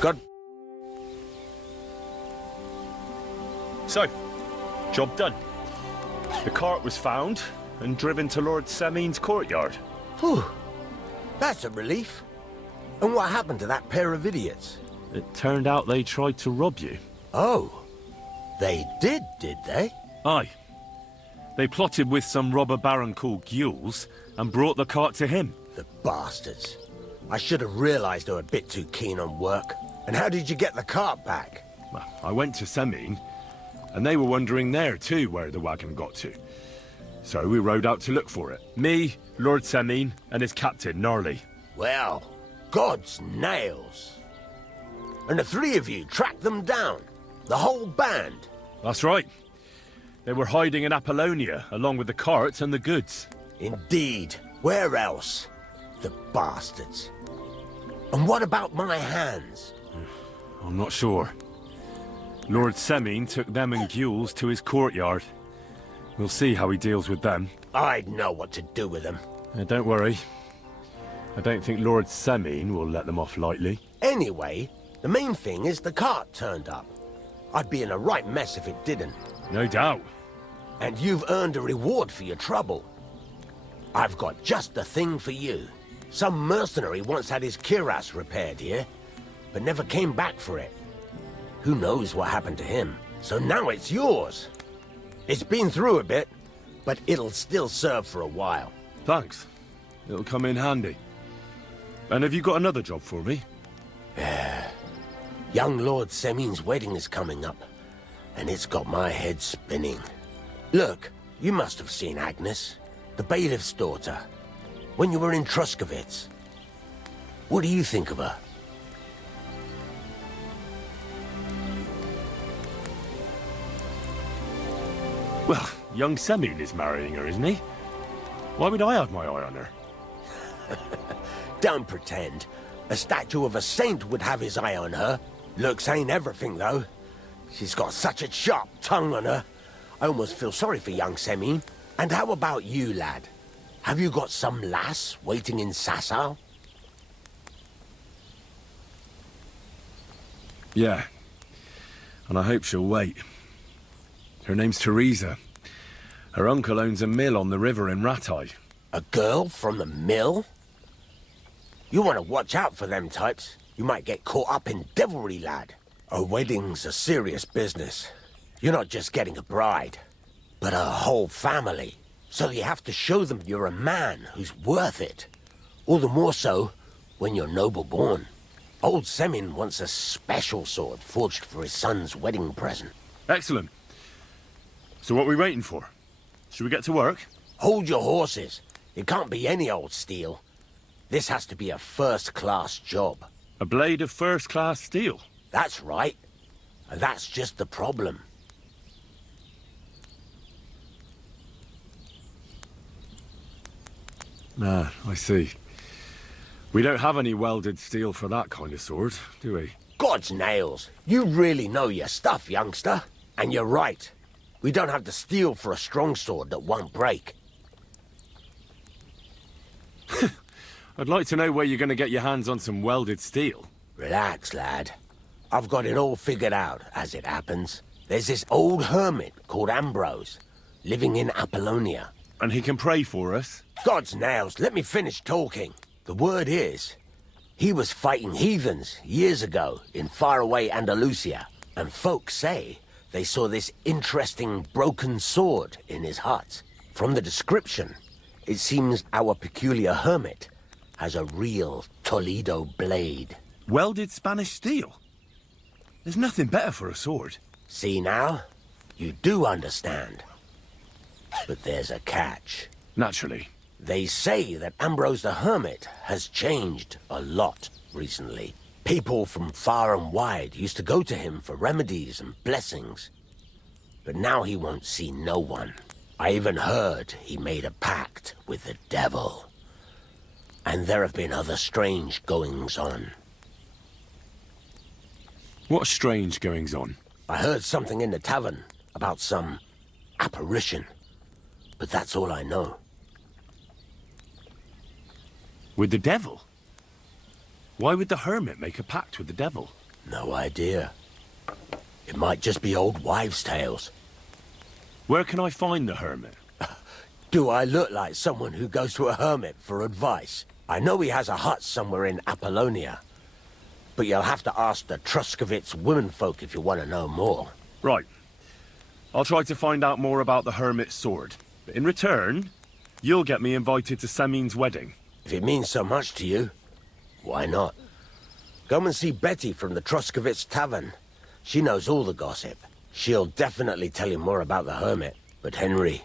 God. So, job done. The cart was found and driven to Lord Semin's courtyard. Whew. That's a relief. And what happened to that pair of idiots? It turned out they tried to rob you. Oh. They did they? Aye. They plotted with some robber baron called Gules and brought the cart to him. The bastards. I should have realized they were a bit too keen on work. And how did you get the cart back? Well, I went to Semin, and they were wondering there too where the wagon got to. So we rode out to look for it. Me, Lord Semin, and his captain, Gnarly. Well, God's nails. And the three of you tracked them down? The whole band? That's right. They were hiding in Apollonia, along with the cart and the goods. Indeed. Where else? The bastards. And what about my hands? I'm not sure. Lord Semin took them and Gules to his courtyard. We'll see how he deals with them. I'd know what to do with them. Don't worry. I don't think Lord Semin will let them off lightly. Anyway, the main thing is the cart turned up. I'd be in a right mess if it didn't. No doubt. And you've earned a reward for your trouble. I've got just the thing for you. Some mercenary once had his cuirass repaired here, but never came back for it. Who knows what happened to him? So now it's yours. It's been through a bit, but it'll still serve for a while. Thanks. It'll come in handy. And have you got another job for me? Young Lord Semin's wedding is coming up, and it's got my head spinning. Look, you must have seen Agnes, the bailiff's daughter, when you were in Truskovitz. What do you think of her? Well, young Semin is marrying her, isn't he? Why would I have my eye on her? Don't pretend. A statue of a saint would have his eye on her. Looks ain't everything, though. She's got such a sharp tongue on her. I almost feel sorry for young Semin. And how about you, lad? Have you got some lass waiting in Sasau? Yeah. And I hope she'll wait. Her name's Teresa. Her uncle owns a mill on the river in Ratai. A girl from the mill? You want to watch out for them types. You might get caught up in devilry, lad. A wedding's a serious business. You're not just getting a bride, but a whole family. So you have to show them you're a man who's worth it. All the more so when you're noble-born. Old Semin wants a special sword forged for his son's wedding present. Excellent. So what are we waiting for? Should we get to work? Hold your horses. It can't be any old steel. This has to be a first-class job. A blade of first-class steel? That's right. And that's just the problem. Ah, I see. We don't have any welded steel for that kind of sword, do we? God's nails. You really know your stuff, youngster. And you're right. We don't have the steel for a strong sword that won't break. I'd like to know where you're going to get your hands on some welded steel. Relax, lad. I've got it all figured out, as it happens. There's this old hermit called Ambrose, living in Apollonia. And he can pray for us? God's nails, let me finish talking. The word is, he was fighting heathens years ago in faraway Andalusia, and folks say they saw this interesting broken sword in his hut. From the description, it seems our peculiar hermit has a real Toledo blade. Welded Spanish steel? There's nothing better for a sword. See now? You do understand. But there's a catch. Naturally. They say that Ambrose the Hermit has changed a lot recently. People from far and wide used to go to him for remedies and blessings. But now he won't see no one. I even heard he made a pact with the devil. And there have been other strange goings-on. What strange goings-on? I heard something in the tavern about some apparition. But that's all I know. With the devil? Why would the hermit make a pact with the devil? No idea. It might just be old wives' tales. Where can I find the hermit? Do I look like someone who goes to a hermit for advice? I know he has a hut somewhere in Apollonia. But you'll have to ask the Truscovitz womenfolk if you want to know more. Right. I'll try to find out more about the hermit's sword. But in return, you'll get me invited to Semin's wedding. If it means so much to you, why not? Come and see Betty from the Truscovitz Tavern. She knows all the gossip. She'll definitely tell you more about the hermit. But Henry,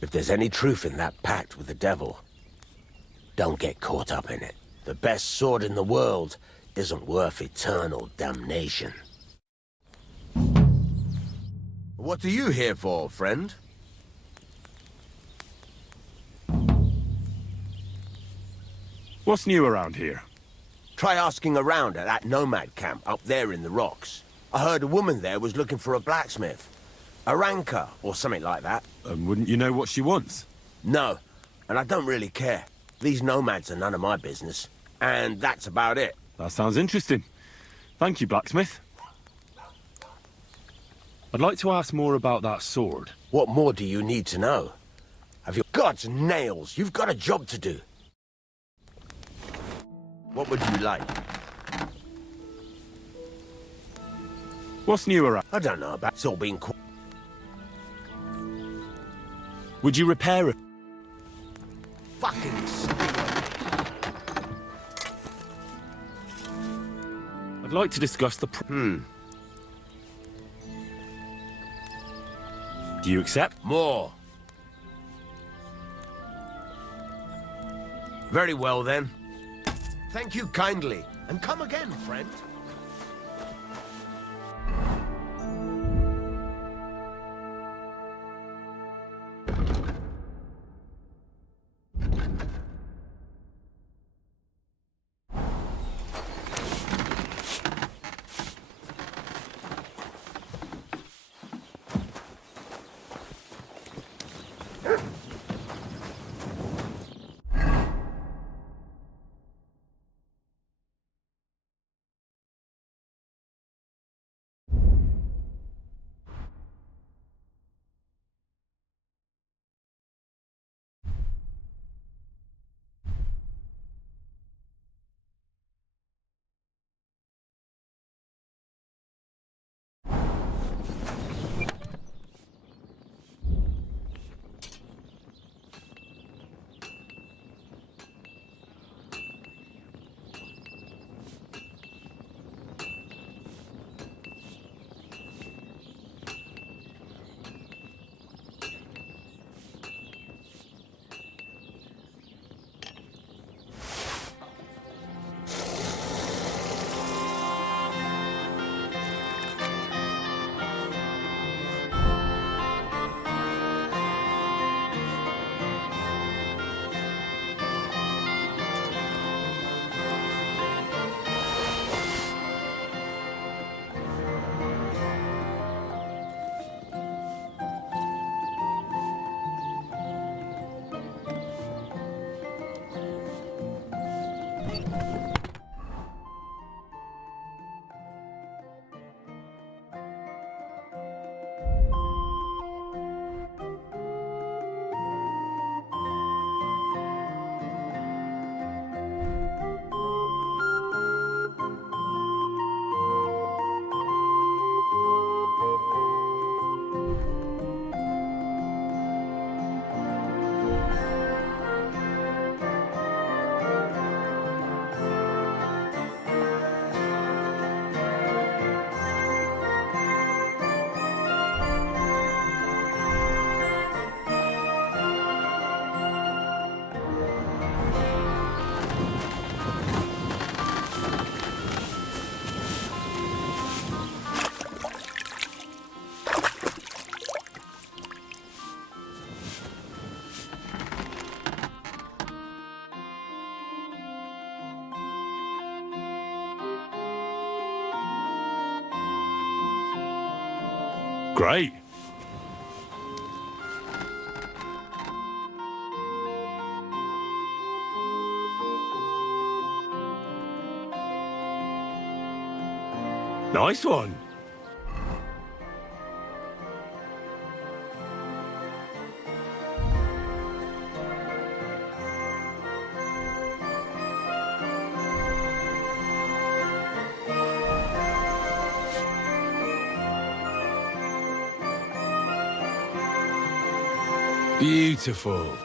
if there's any truth in that pact with the devil, don't get caught up in it. The best sword in the world isn't worth eternal damnation. What are you here for, friend? What's new around here? Try asking around at that nomad camp up there in the rocks. I heard a woman there was looking for a blacksmith. A ranker, or something like that. Wouldn't you know what she wants? No, and I don't really care. These nomads are none of my business. And that's about it. That sounds interesting. Thank you, blacksmith. I'd like to ask more about that sword. What more do you need to know? Have you God's nails? You've got a job to do. What would you like? What's new around? I don't know about it's all been Would you repair it? fucking I'd like to discuss the Do you accept? more. Very well then. Thank you kindly, and come again, friend. Great. Nice one. Beautiful.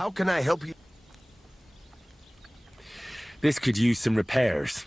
How can I help you? This could use some repairs.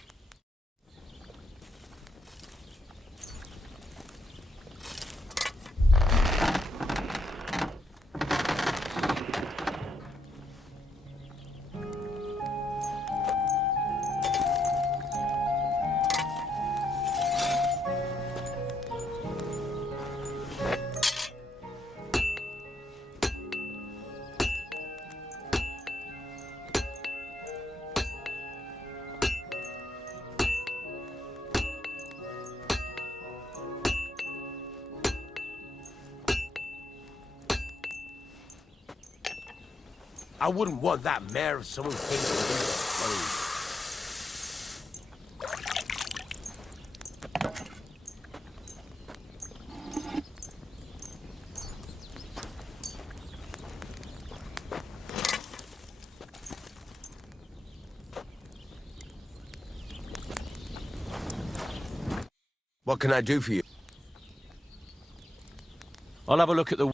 I wouldn't want that mare if someone came to me. What can I do for you? I'll have a look at the...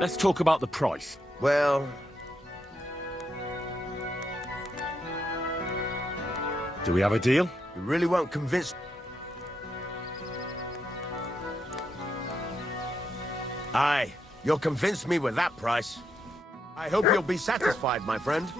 Let's talk about the price. Well, Do we have a deal? You really won't convince... Aye, you'll convince me with that price. I hope you'll be satisfied, my friend.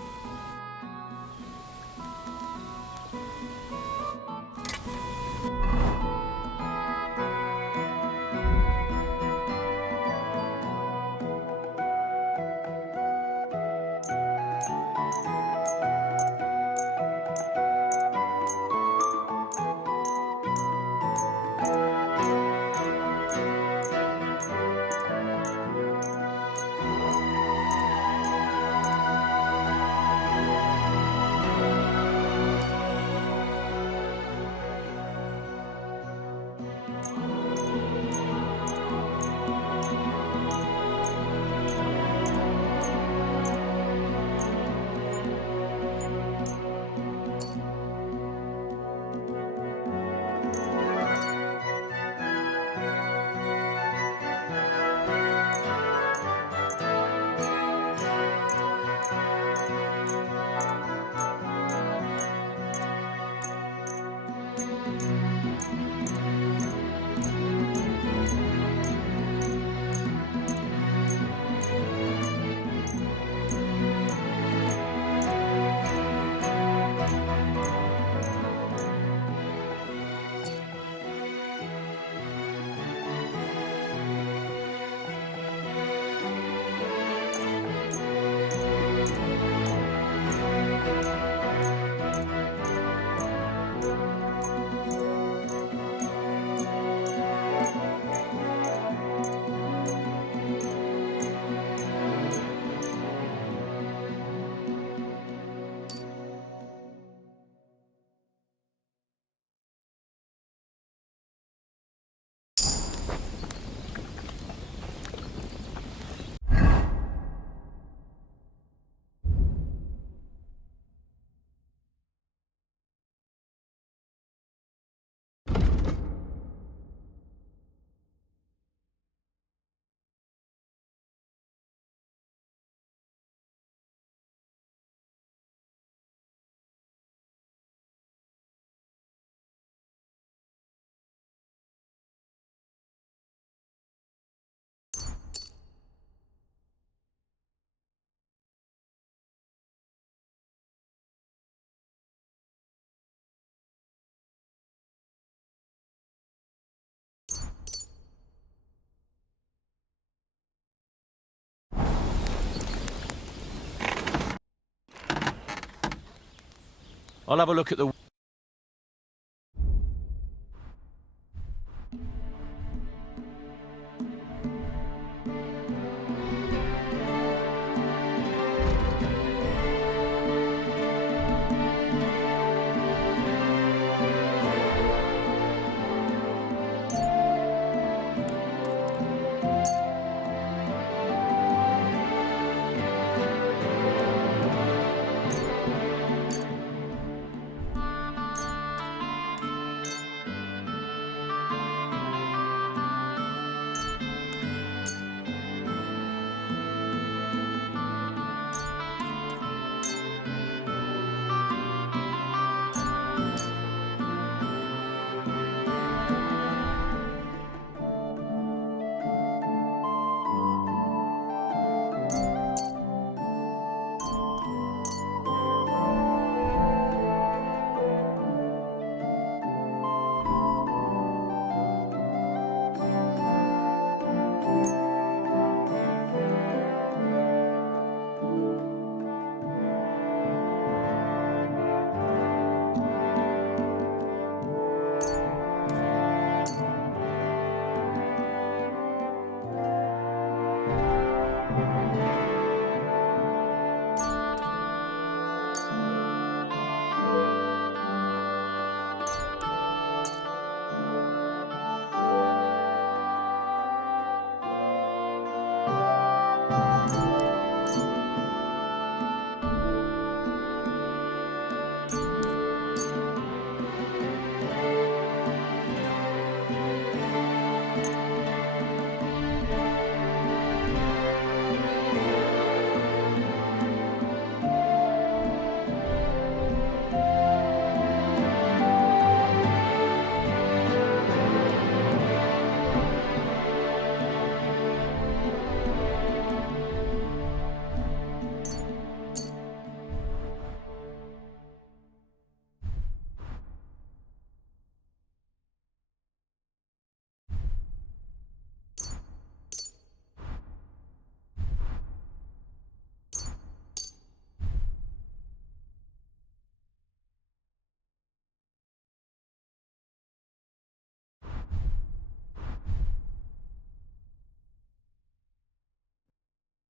I'll have a look at the...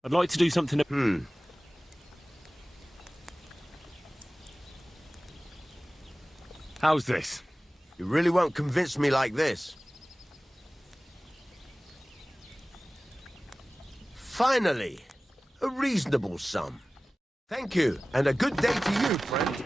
I'd like to do something... How's this? You really won't convince me like this. Finally! A reasonable sum. Thank you, and a good day to you, friend.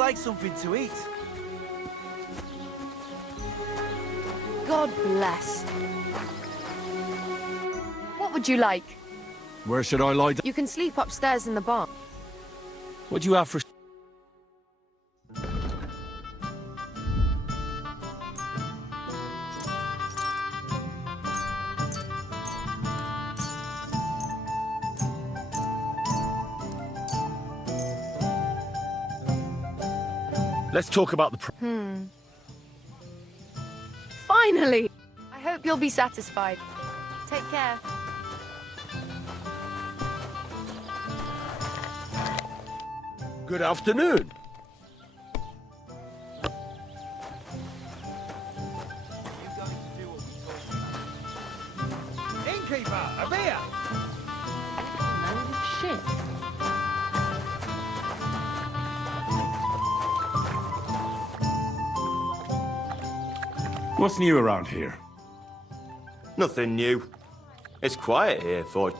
like something to eat. God bless. What would you like? Where should I lie down? You can sleep upstairs in the barn. What do you have for... Let's talk about the... Finally! I hope you'll be satisfied. Take care. Good afternoon. Innkeeper, a beer! Load of shit. What's new around here? Nothing new. It's quiet here for...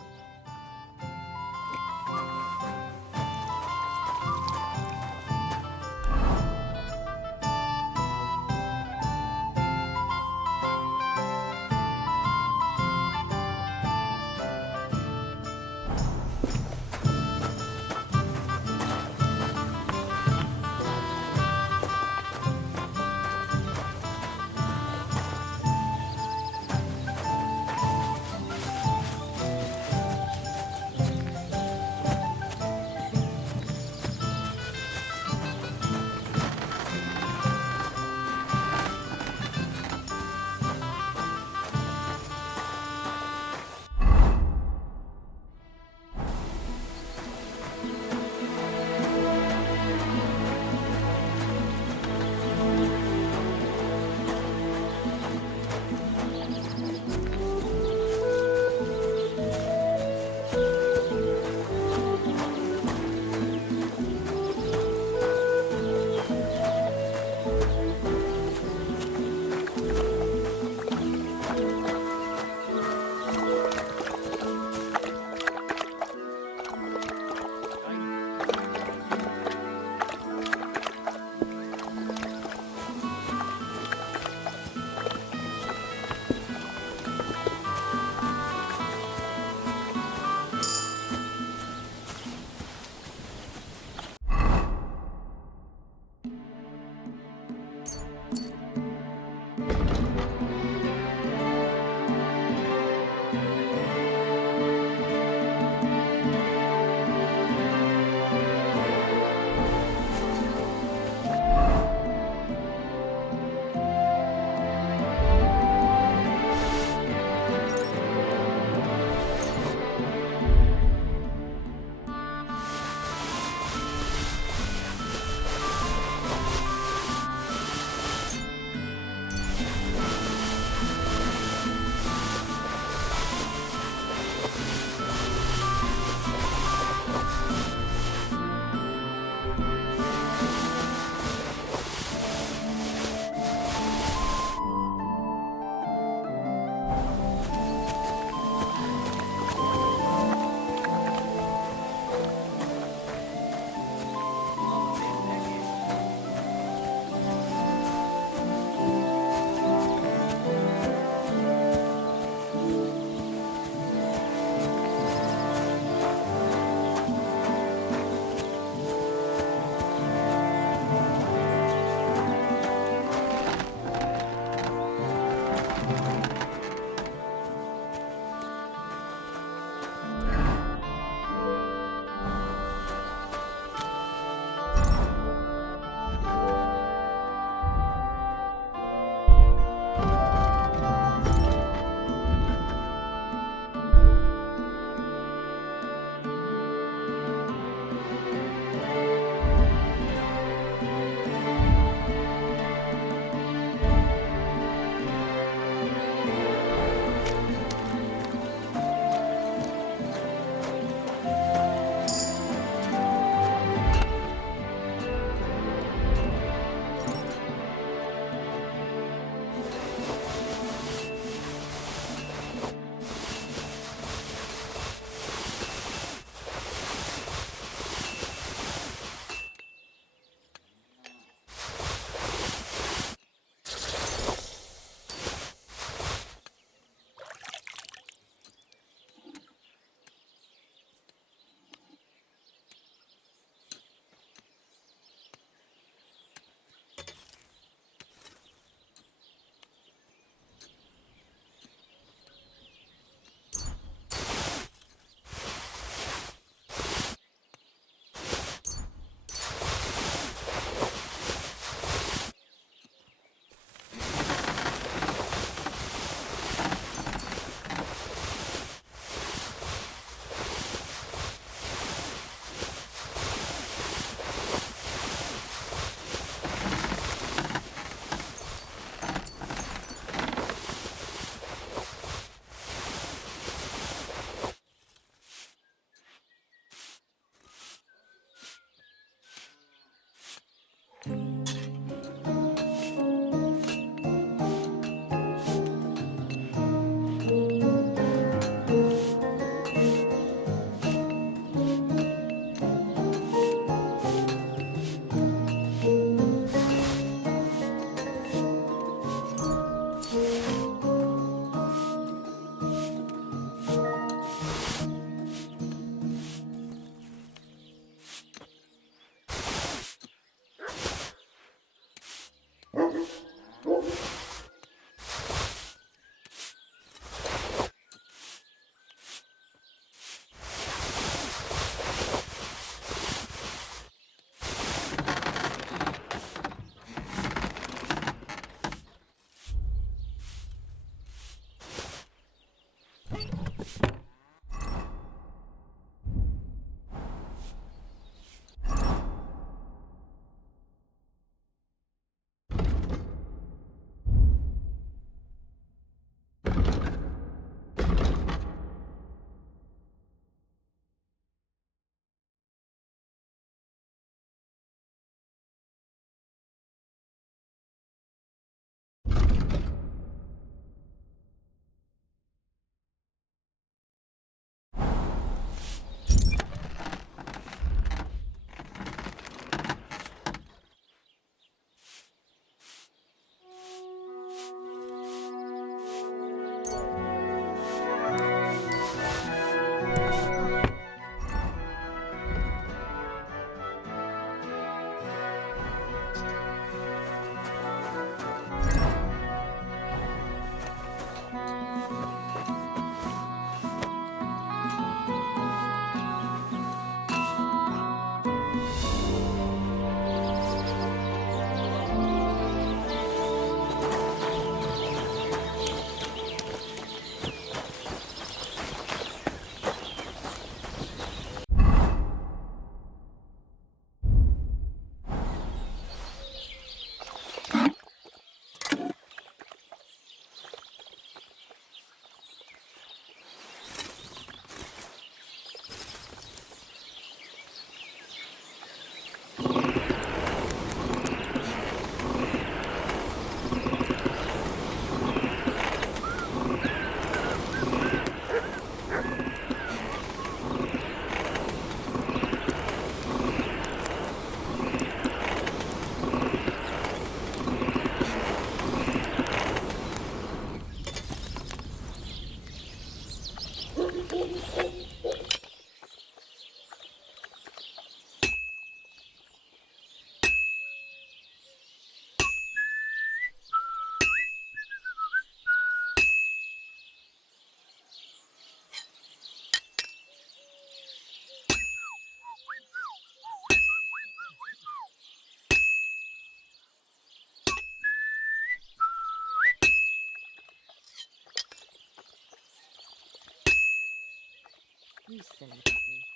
You silly buggy.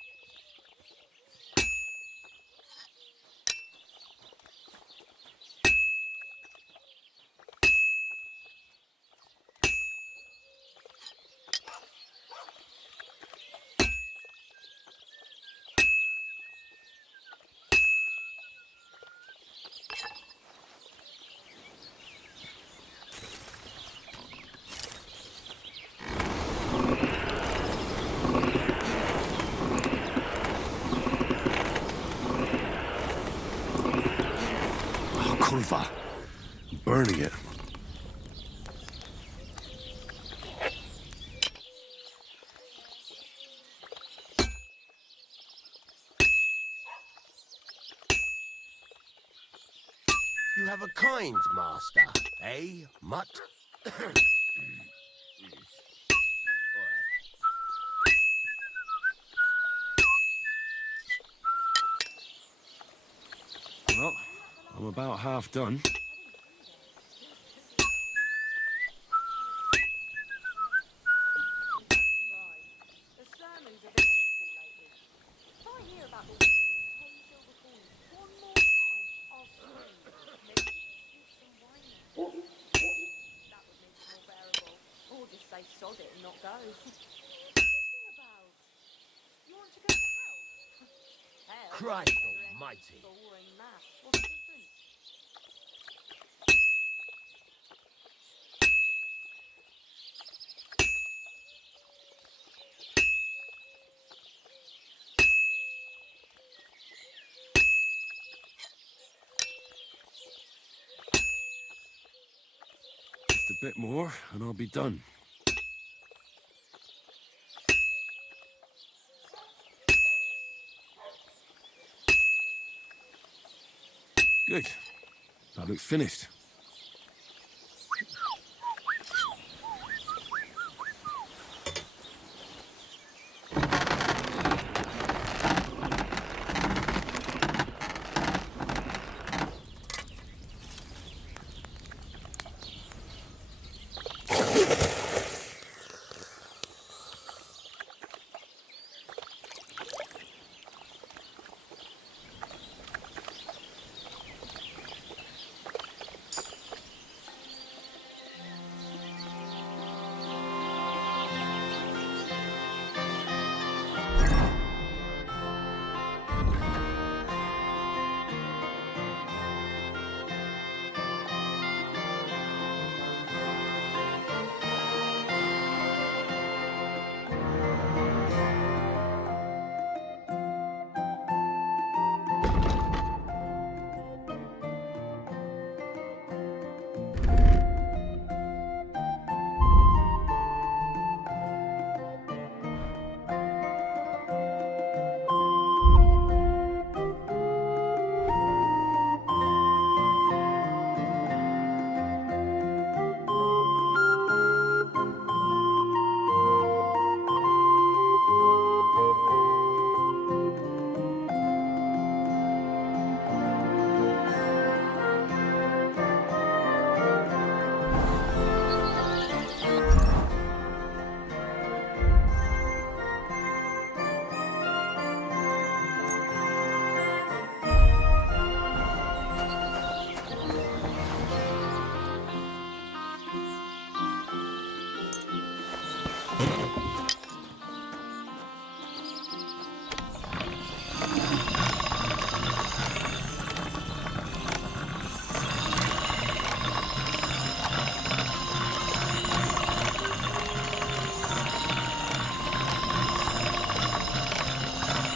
Oh, kurwa. I'm burning it. You have a kind master, eh, mutt? Well, I'm about half done. The sermons have been awful lately. If I hear about the woman with 10 silver coins one more time, I'll scream. Maybe slip some wine on it. That would make it more bearable. Or just say sod it and not go. What are you talking about? You want to go to hell? Hell? Christ Never-ending almighty. boring math. What's the difference? Just a bit more, and I'll be done. Good. That looks finished.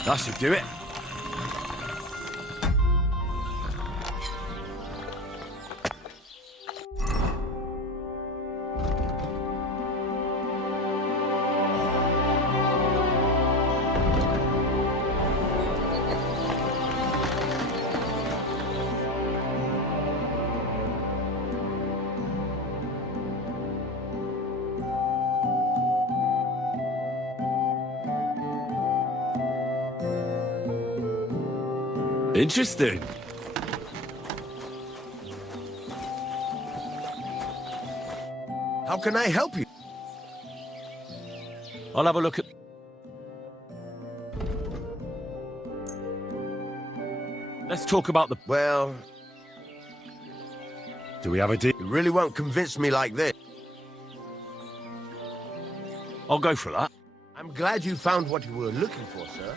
That should do it. Interesting. How can I help you? I'll have a look at... Let's talk about the... Well, Do we have a deal? you really won't convince me like this. I'll go for that. I'm glad you found what you were looking for, sir.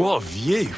What a view!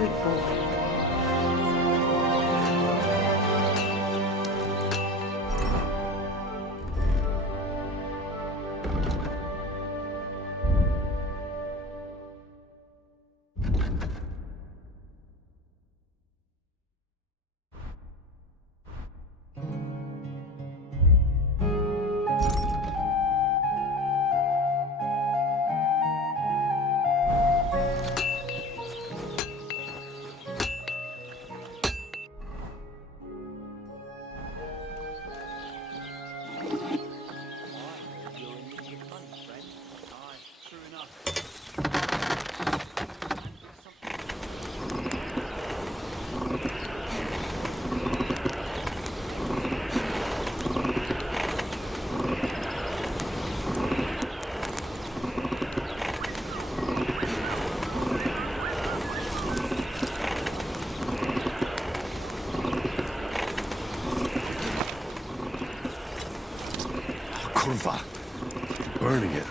Good boy. Kurva! Burning it.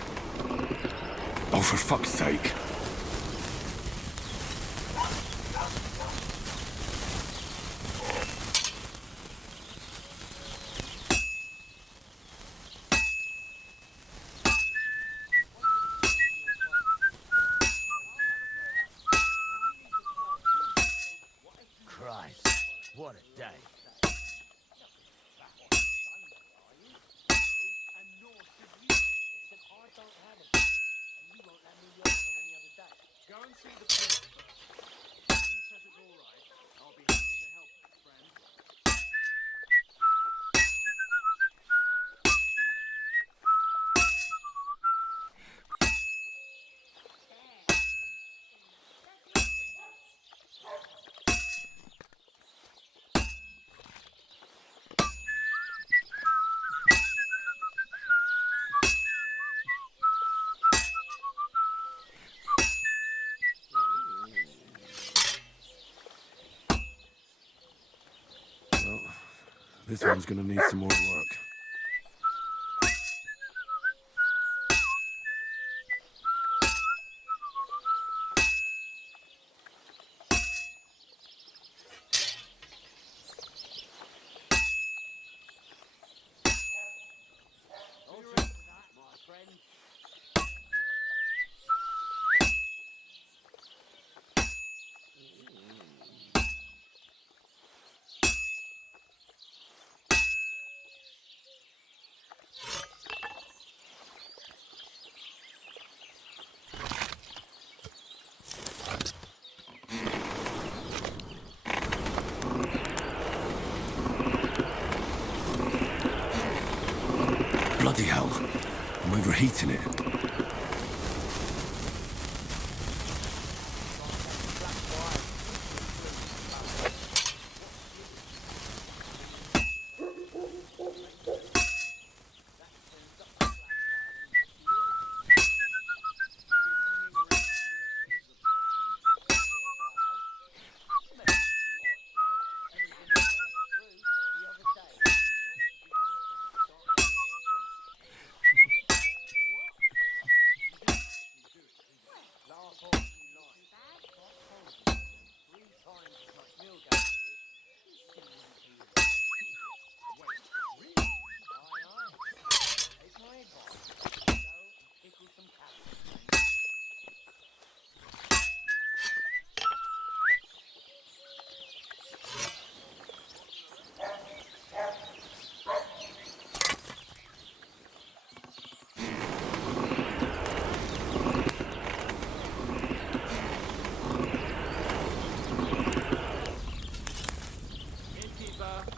Oh, for fuck's sake. Christ, what a day. Go and see the prince. He says it's all right. I'll be happy to help, friend. This one's gonna need some more work. Bloody hell. I'm overheating it.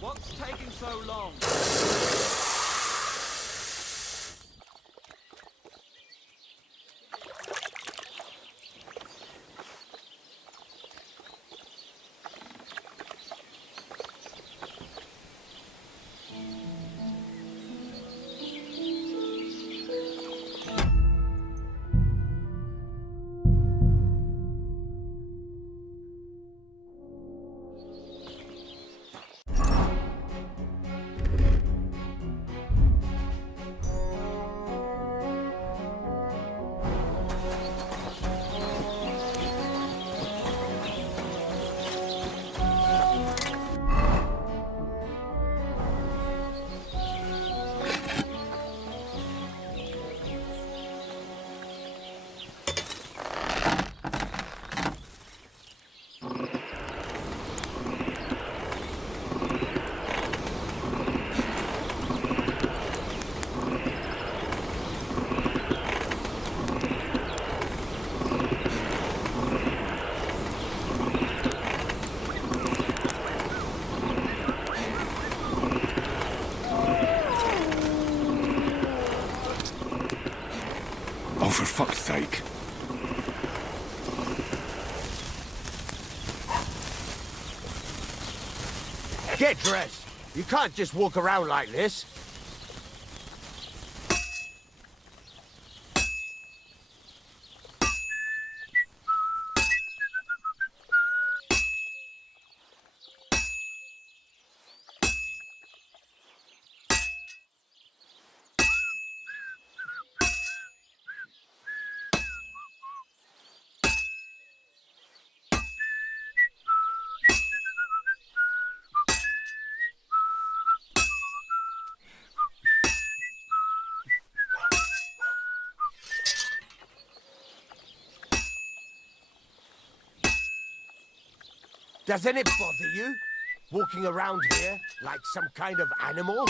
What's taking so long? Oh, for fuck's sake. Get dressed. You can't just walk around like this. Doesn't it bother you? Walking around here like some kind of animal?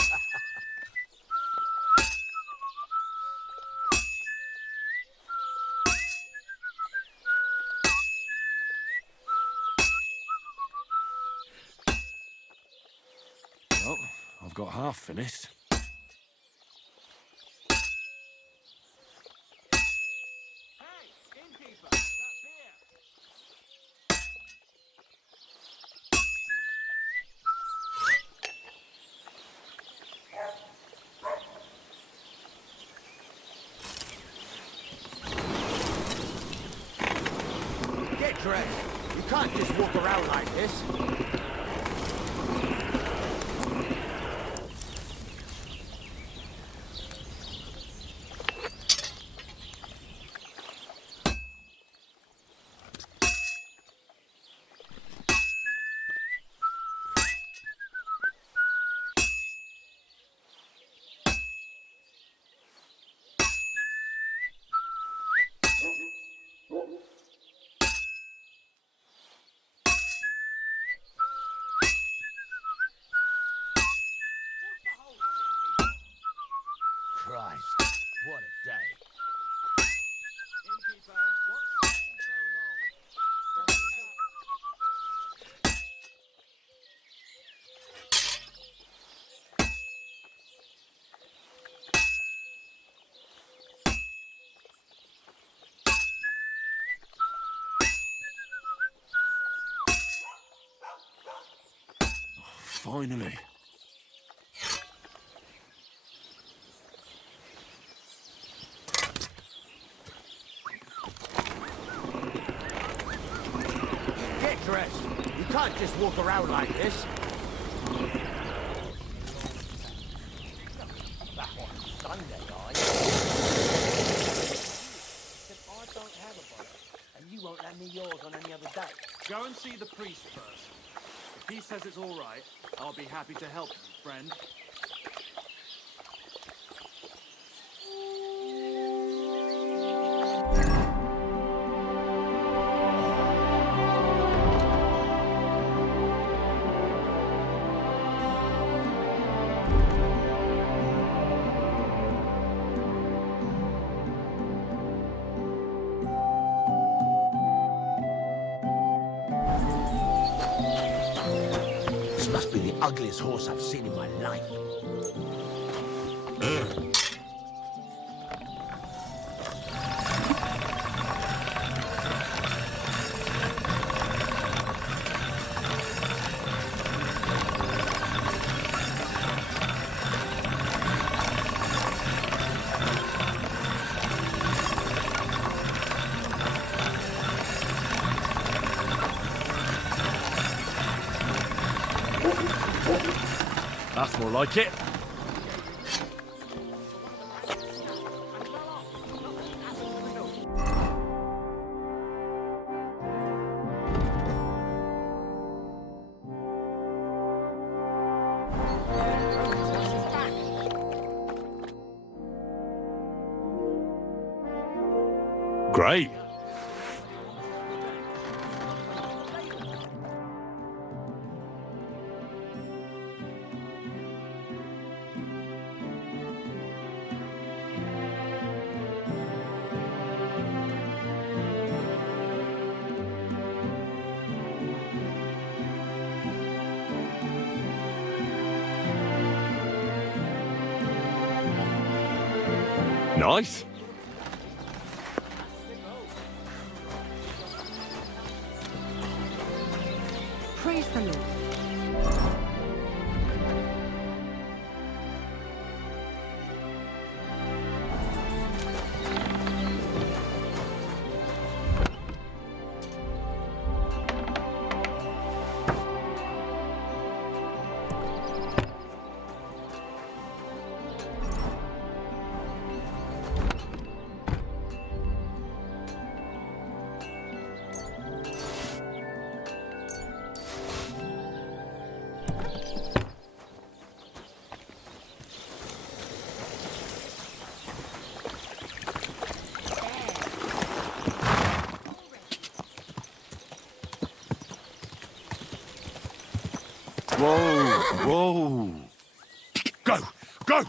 Well, I've got half finished. Hey, innkeeper, that beer. Get dressed. You can't just walk around like this. finally. Get dressed. You can't just walk around like this. Back on Sunday, I don't have a bike, and you won't lend me yours on any other day. Go and see the priest first. If he says it's all right, I'll be happy to help you, friend. This must be the ugliest horse I've seen in my life. That's more like it. Great. Nice. Praise the Lord. Whoa, whoa. Go, go.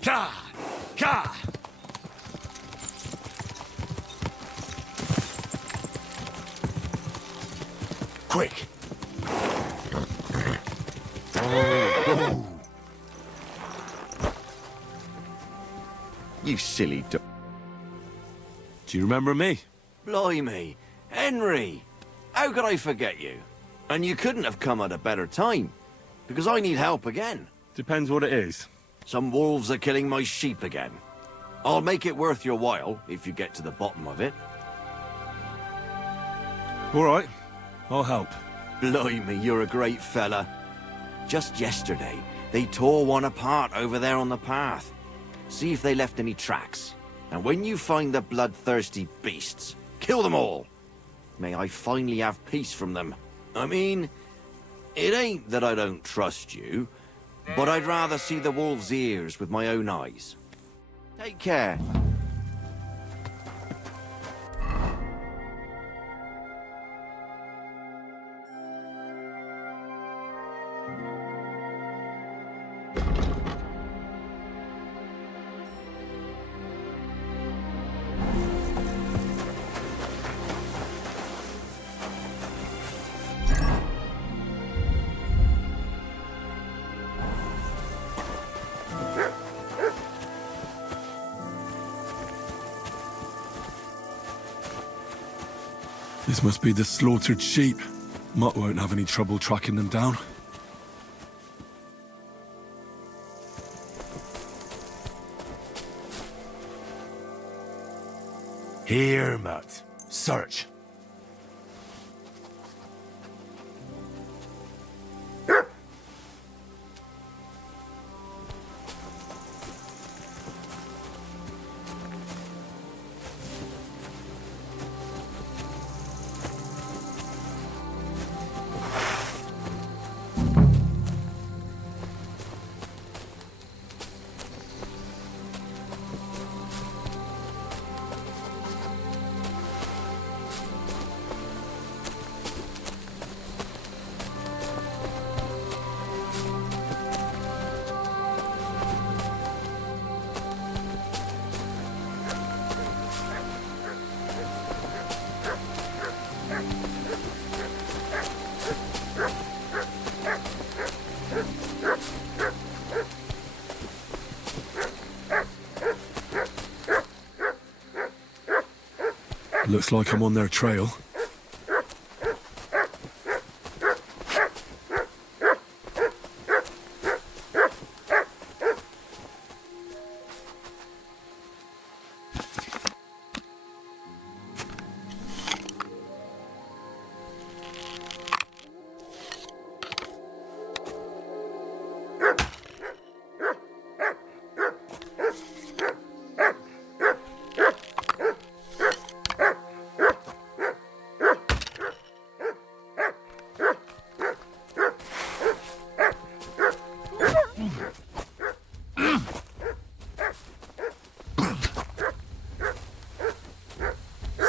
Ka, ka. Quick! You silly do... Do you remember me? Blimey, Henry! How could I forget you? And you couldn't have come at a better time, because I need help again. Depends what it is. Some wolves are killing my sheep again. I'll make it worth your while, if you get to the bottom of it. All right, I'll help. Blimey, you're a great fella. Just yesterday, they tore one apart over there on the path. See if they left any tracks. And when you find the bloodthirsty beasts, kill them all. May I finally have peace from them. I mean, it ain't that I don't trust you, but I'd rather see the wolf's ears with my own eyes. Take care. This must be the slaughtered sheep. Mutt won't have any trouble tracking them down. Here, Mutt. Search. Looks like I'm on their trail.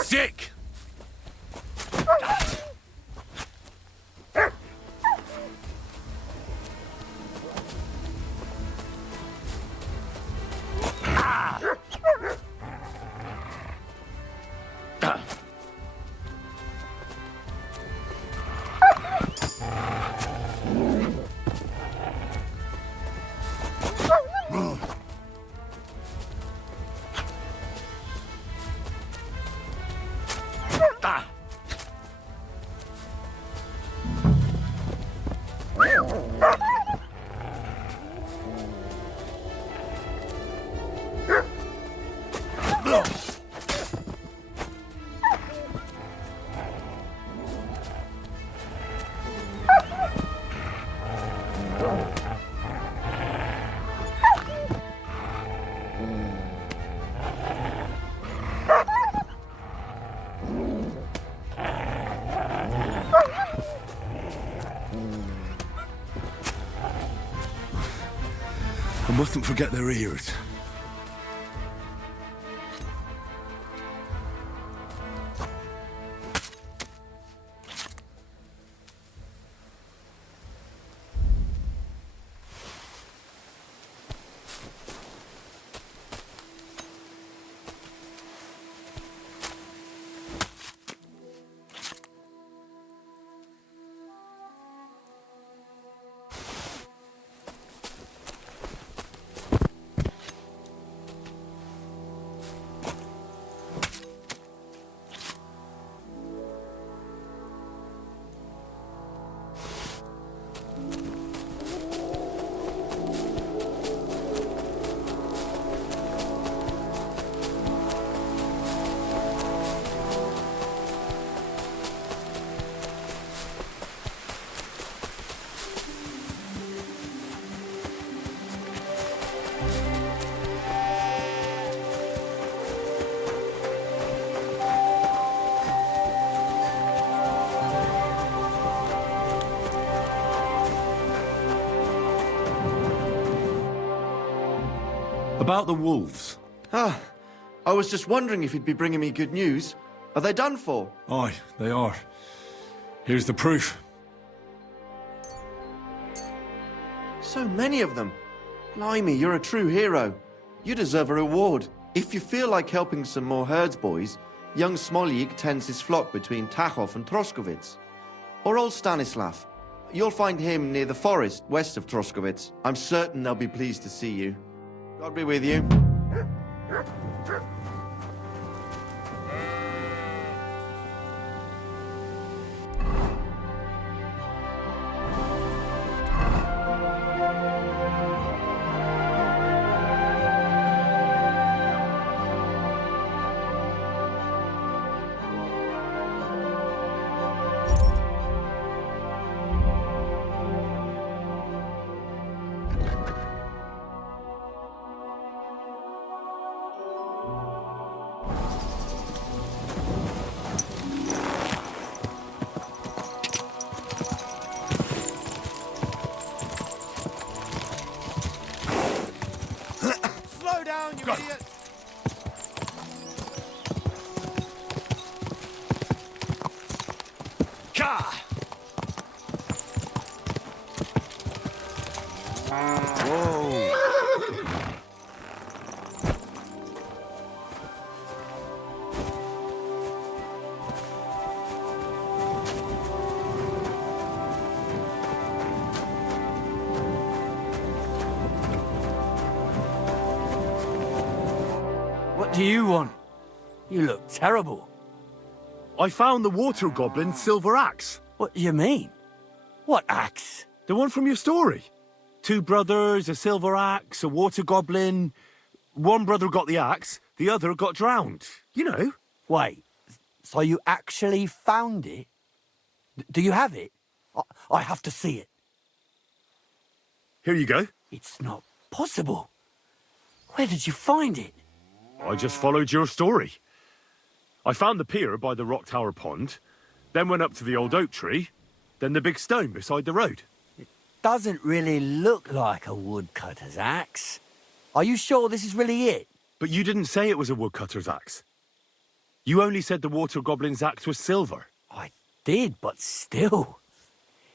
Sick! I mustn't forget their ears. About the wolves. Ah, I was just wondering if you'd be bringing me good news. Are they done for? Aye, they are. Here's the proof. So many of them. Blimey, you're a true hero. You deserve a reward. If you feel like helping some more herds boys, young Smoljig tends his flock between Tachov and Troskowitz. Or old Stanislav. You'll find him near the forest west of Troskowitz. I'm certain they'll be pleased to see you. God be with you. What do you want? You look terrible. I found the water goblin's silver axe. What do you mean? What axe? The one from your story. 2 brothers, a silver axe, a water goblin. One brother got the axe, the other got drowned. You know. Wait, so you actually found it? Do you have it? I have to see it. Here you go. It's not possible. Where did you find it? I just followed your story. I found the pier by the rock tower pond, then went up to the old oak tree, then the big stone beside the road. Doesn't really look like a woodcutter's axe. Are you sure this is really it? But you didn't say it was a woodcutter's axe. You only said the water goblin's axe was silver. I did, but still.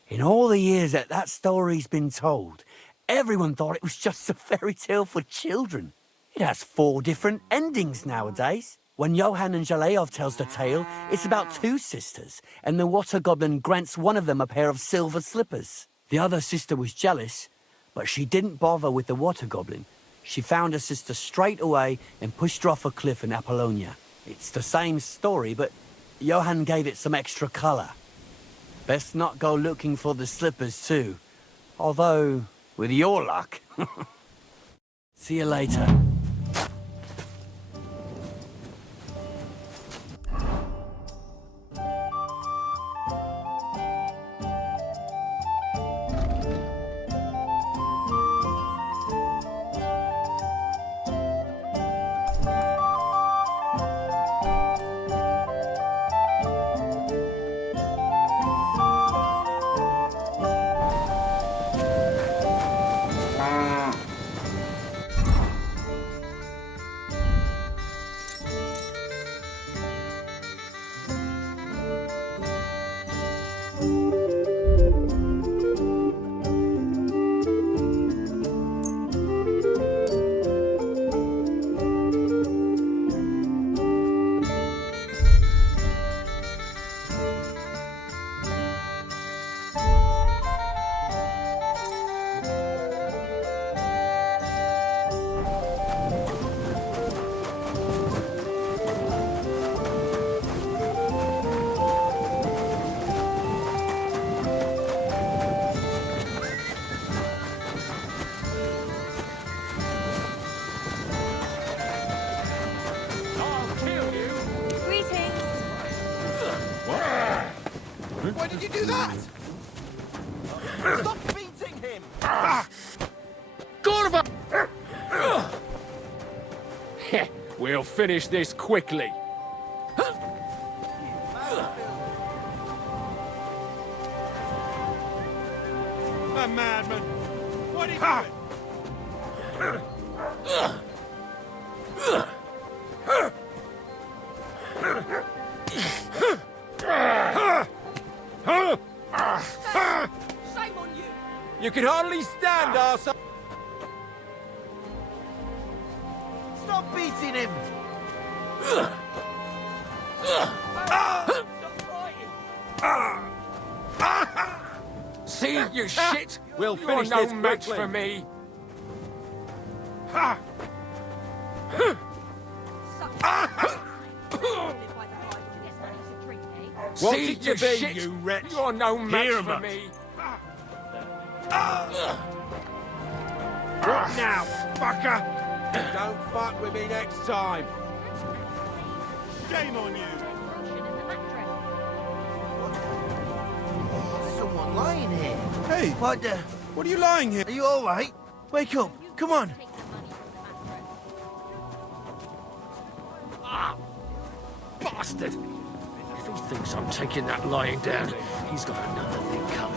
In all the years that story's been told, everyone thought it was just a fairy tale for children. It has 4 different endings nowadays. When Johann and Jaleov tells the tale, it's about 2 sisters, and the water goblin grants one of them a pair of silver slippers. The other sister was jealous, but she didn't bother with the water goblin. She found her sister straight away and pushed her off a cliff in Apollonia. It's the same story, but Johann gave it some extra colour. Best not go looking for the slippers too. Although, with your luck. See you later. Why did you do that? Stop beating him! We'll finish this quickly. A madman! What are you doing? Shame on you! You can hardly stand, arsehole! Stop beating him! See, you shit! We'll You're finish no this match quickly. for me. What's See, it to you be, shit! you wretch? You're no match Here, for mate. me. What now, fucker? Don't fuck with me next time. Shame on you. Someone lying here. Hey, what are you lying here? Are you all right? Wake up. Come on. Bastard! If he thinks I'm taking that lying down, he's got another thing coming.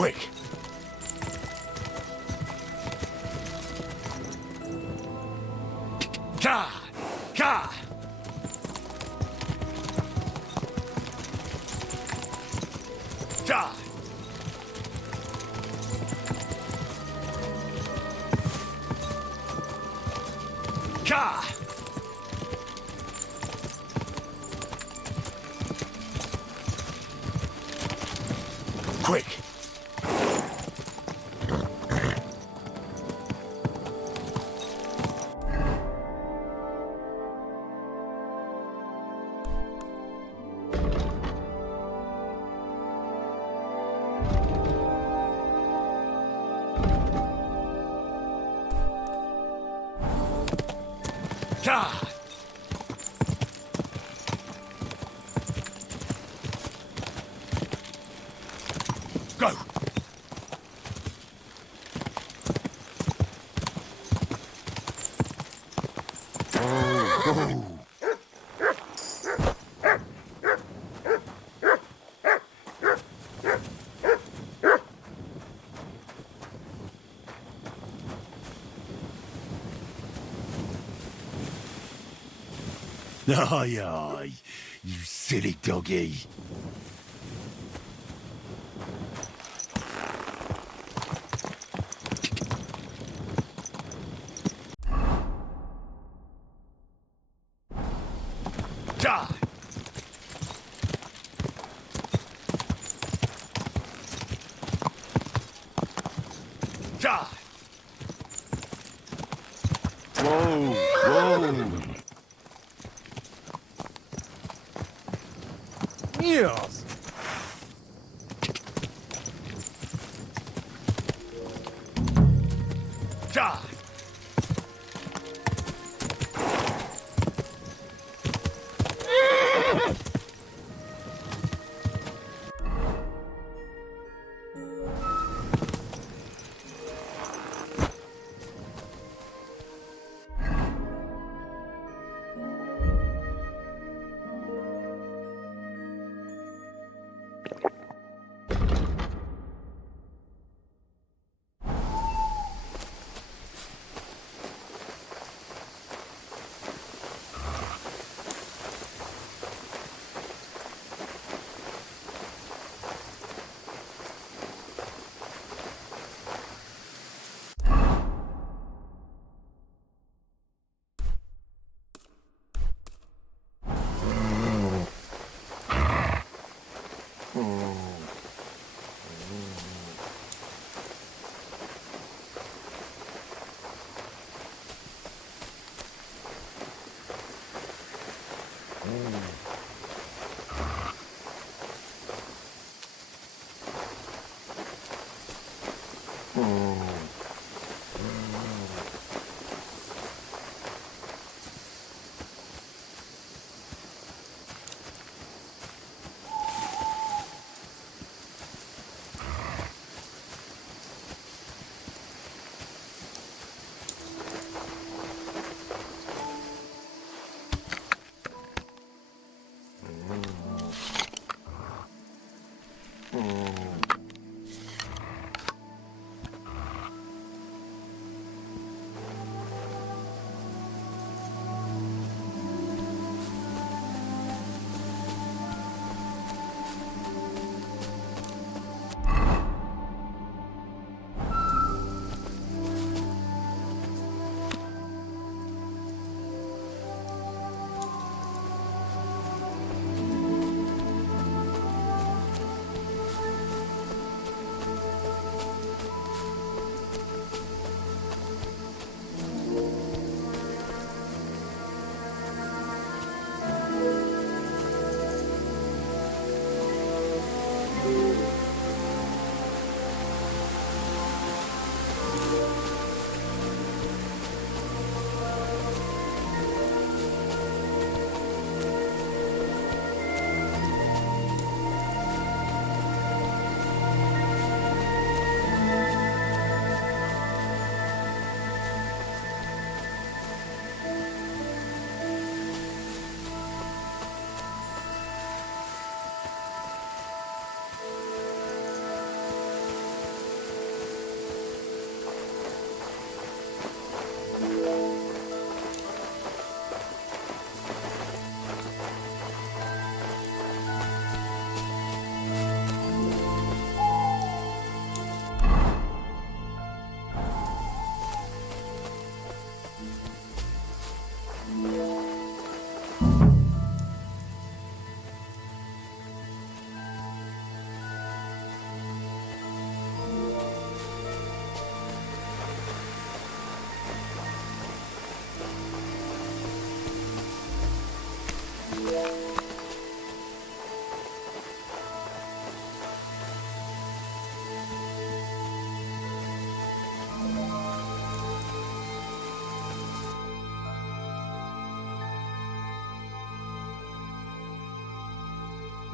Quick! Ka! Ka! Ka! Ka! Quick! Ka! Go! Aye, aye, you silly doggy. Die! Die! Whoa, whoa! Yes! Die!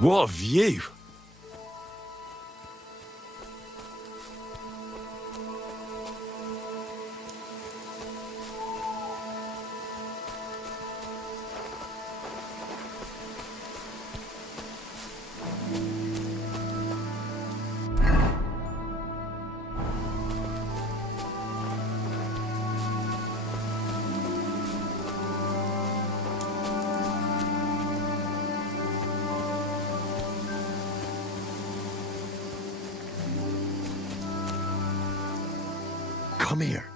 What a view! Come here.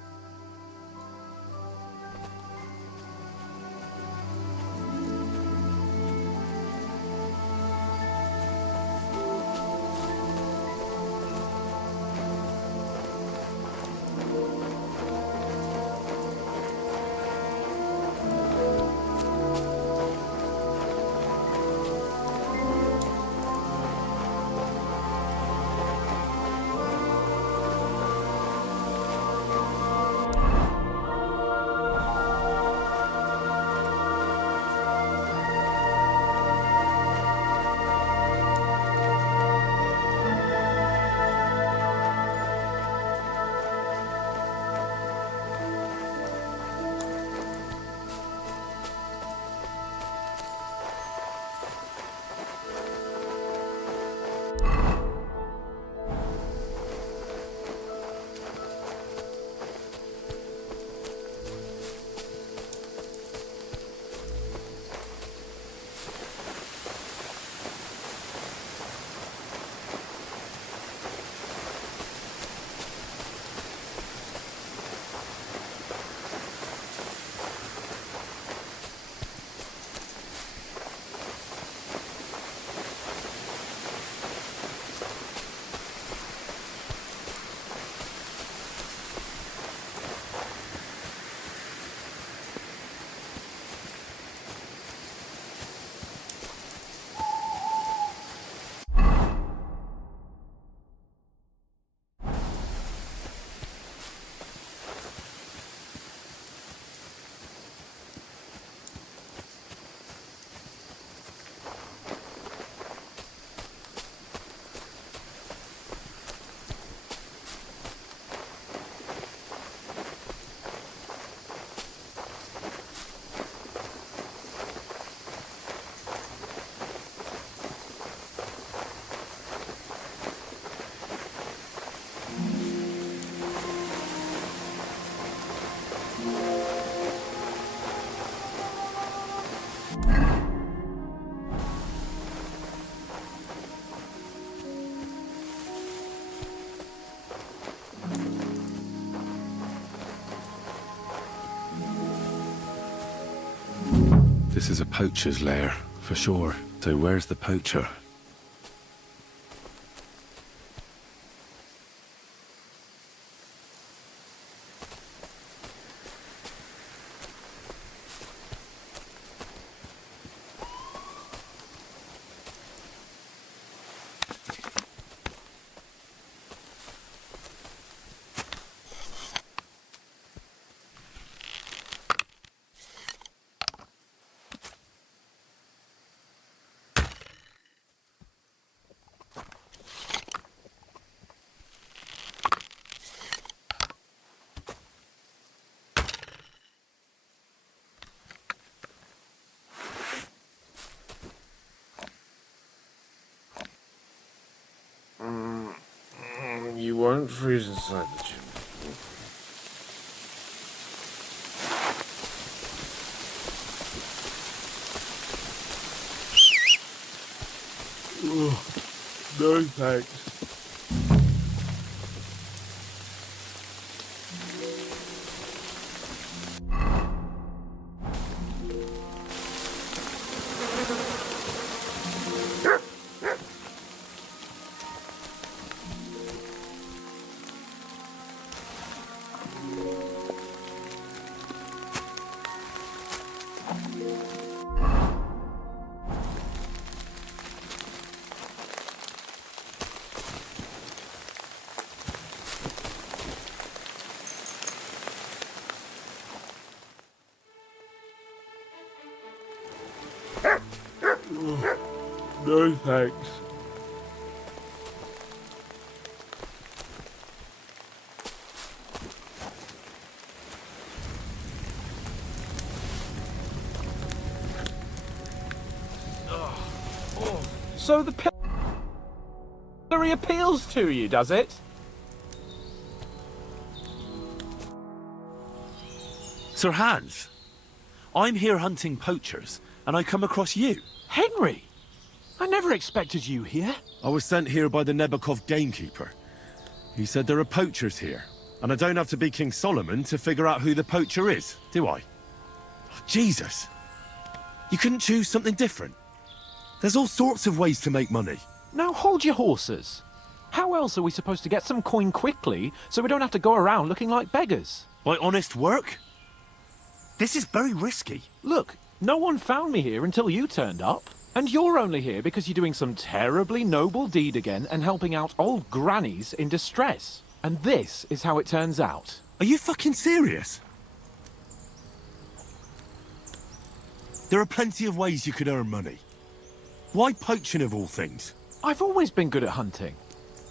This is a poacher's lair, for sure. So where's the poacher? You won't freeze inside the chimney. No thanks. No thanks. So the pillory appeals to you, does it? Sir Hans, I'm here hunting poachers, and I come across you. Henry! I never expected you here. I was sent here by the Nebakov gamekeeper. He said there are poachers here, and I don't have to be King Solomon to figure out who the poacher is, do I? Oh, Jesus! You couldn't choose something different? There's all sorts of ways to make money. Now hold your horses. How else are we supposed to get some coin quickly so we don't have to go around looking like beggars? By honest work? This is very risky. Look, no one found me here until you turned up. And you're only here because you're doing some terribly noble deed again and helping out old grannies in distress. And this is how it turns out. Are you fucking serious? There are plenty of ways you could earn money. Why poaching of all things? I've always been good at hunting.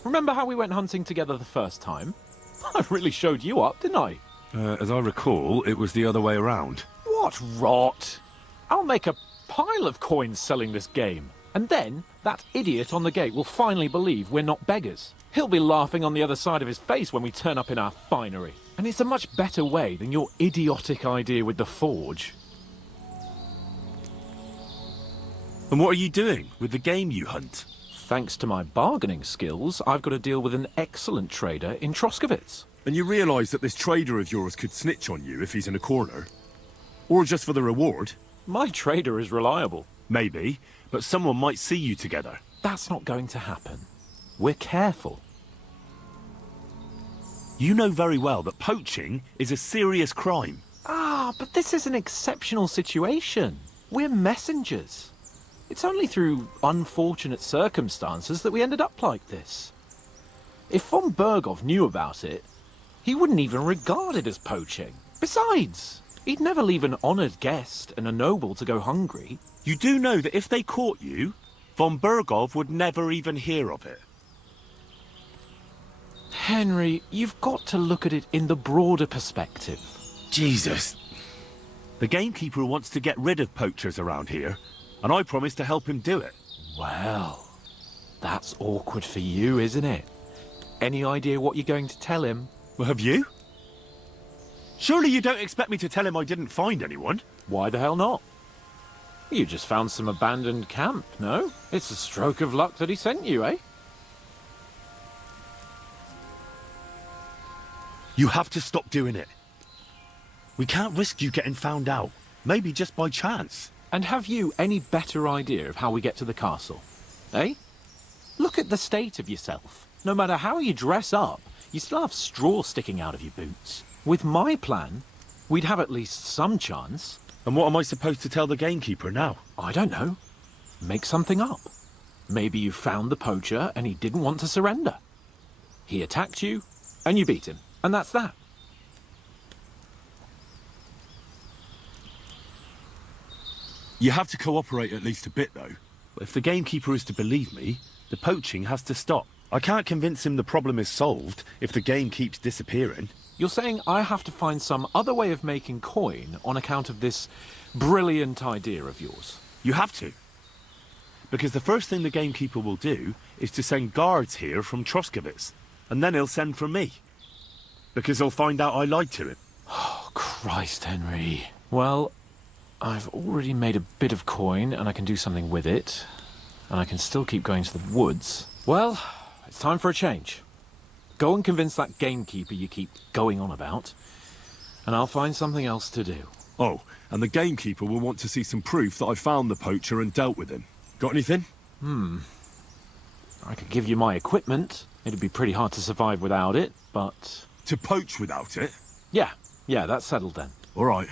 Remember how we went hunting together the first time? I really showed you up, didn't I? As I recall, it was the other way around. What rot! I'll make a pile of coins selling this game. And then, that idiot on the gate will finally believe we're not beggars. He'll be laughing on the other side of his face when we turn up in our finery. And it's a much better way than your idiotic idea with the forge. And what are you doing with the game you hunt? Thanks to my bargaining skills, I've got to deal with an excellent trader in Troskowitz. And you realise that this trader of yours could snitch on you if he's in a corner? Or just for the reward? My trader is reliable. Maybe, but someone might see you together. That's not going to happen. We're careful. You know very well that poaching is a serious crime. Ah, but this is an exceptional situation. We're messengers. It's only through unfortunate circumstances that we ended up like this. If von Berghoff knew about it, he wouldn't even regard it as poaching. Besides, he'd never leave an honoured guest and a noble to go hungry. You do know that if they caught you, von Berghoff would never even hear of it. Henry, you've got to look at it in the broader perspective. Jesus. The gamekeeper wants to get rid of poachers around here, and I promised to help him do it. Well, that's awkward for you, isn't it? Any idea what you're going to tell him? Well, have you? Surely you don't expect me to tell him I didn't find anyone? Why the hell not? You just found some abandoned camp, no? It's a stroke of luck that he sent you, eh? You have to stop doing it. We can't risk you getting found out. Maybe just by chance. And have you any better idea of how we get to the castle? Eh? Look at the state of yourself. No matter how you dress up, you still have straw sticking out of your boots. With my plan, we'd have at least some chance. And what am I supposed to tell the gamekeeper now? I don't know. Make something up. Maybe you found the poacher and he didn't want to surrender. He attacked you, and you beat him. And that's that. You have to cooperate at least a bit, though. If the gamekeeper is to believe me, the poaching has to stop. I can't convince him the problem is solved if the game keeps disappearing. You're saying I have to find some other way of making coin on account of this brilliant idea of yours? You have to. Because the first thing the gamekeeper will do is to send guards here from Troskowitz. And then he'll send for me. Because he'll find out I lied to him. Oh, Christ, Henry. Well, I've already made a bit of coin and I can do something with it. And I can still keep going to the woods. Well, it's time for a change. Go and convince that gamekeeper you keep going on about. And I'll find something else to do. Oh, and the gamekeeper will want to see some proof that I found the poacher and dealt with him. Got anything? I could give you my equipment. It'd be pretty hard to survive without it, but... To poach without it? Yeah, that's settled then. All right.